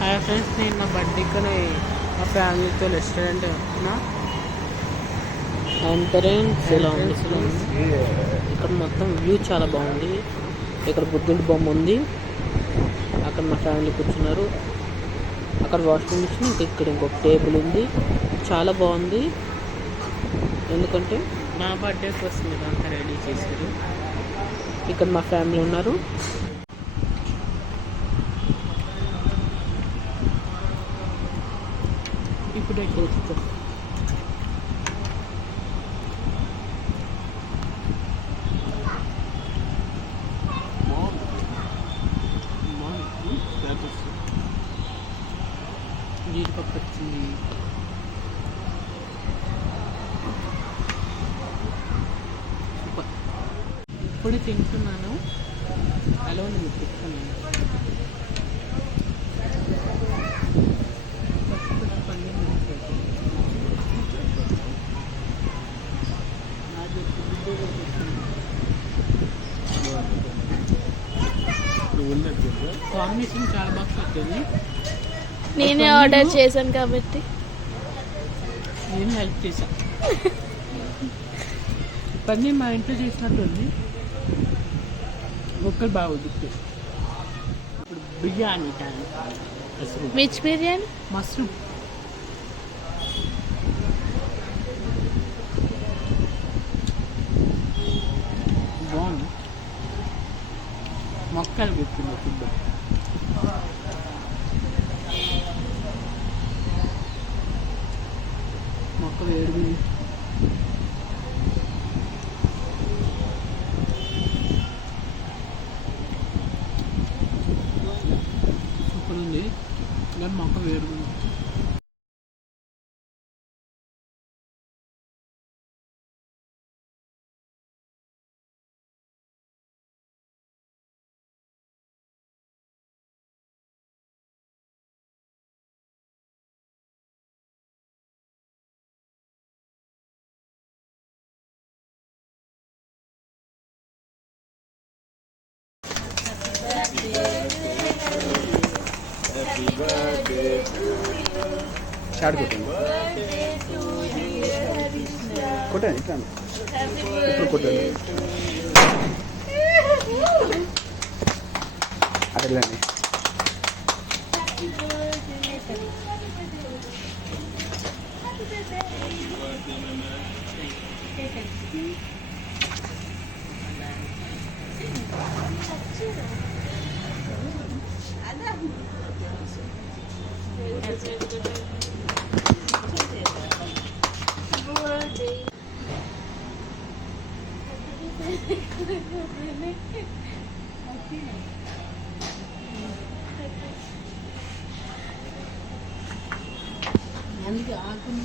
Hi friends, నేను నా బర్త్డేకి మా ఫ్యామిలీతో రెస్టారెంట్ వెళ్తున్నా. ఎంట్రన్స్ ఇలా ఉంది. ఇక్కడ మొత్తం వ్యూ చాలా బాగుంది. ఇక్కడ బుద్ధుడి బొమ్మ ఉంది. అక్కడ మా ఫ్యామిలీ కూర్చున్నారు. అక్కడ వాషింగ్ మిషన్, ఇక్కడ ఇంకొక టేబుల్ ఉంది. చాలా బాగుంది. ఎందుకంటే మా బర్త్డే కోసం ఇదంతా రెడీ చేశారు. ఇక్కడ మా ఫ్యామిలీ ఉన్నారు. ఇప్పుడు ఎక్కువ జీడిపప్పు వచ్చింది. ఇప్పుడు తింటున్నాను. అలా ఉంది, మీకు చెప్తున్నాను. కాంబినేషన్ చాలా బాగా పెట్టింది. నేనే ఆర్డర్ చేశాను కాబట్టి నేను హెల్ప్ చేశాను. పన్నీర్ మా ఇంట్లో చేసినట్టుంది. ఒక్కరు బాగా ఉడికి. ఇప్పుడు బిర్యానీ టైం. వెజ్ బిర్యానీ, మష్రూమ్. బాగుంది. మొక్కలు పెట్టింది ఫుడ్. మొక్కలు ఏడు సూపర్ ఉంది. కానీ మొక్క వేడుకుంది. స్టార్ట్ కొట్టండి. కొట్టండి ఇట్లా ఇప్పుడు కొట్టండి. అడగండి. అందుకే ఆకులు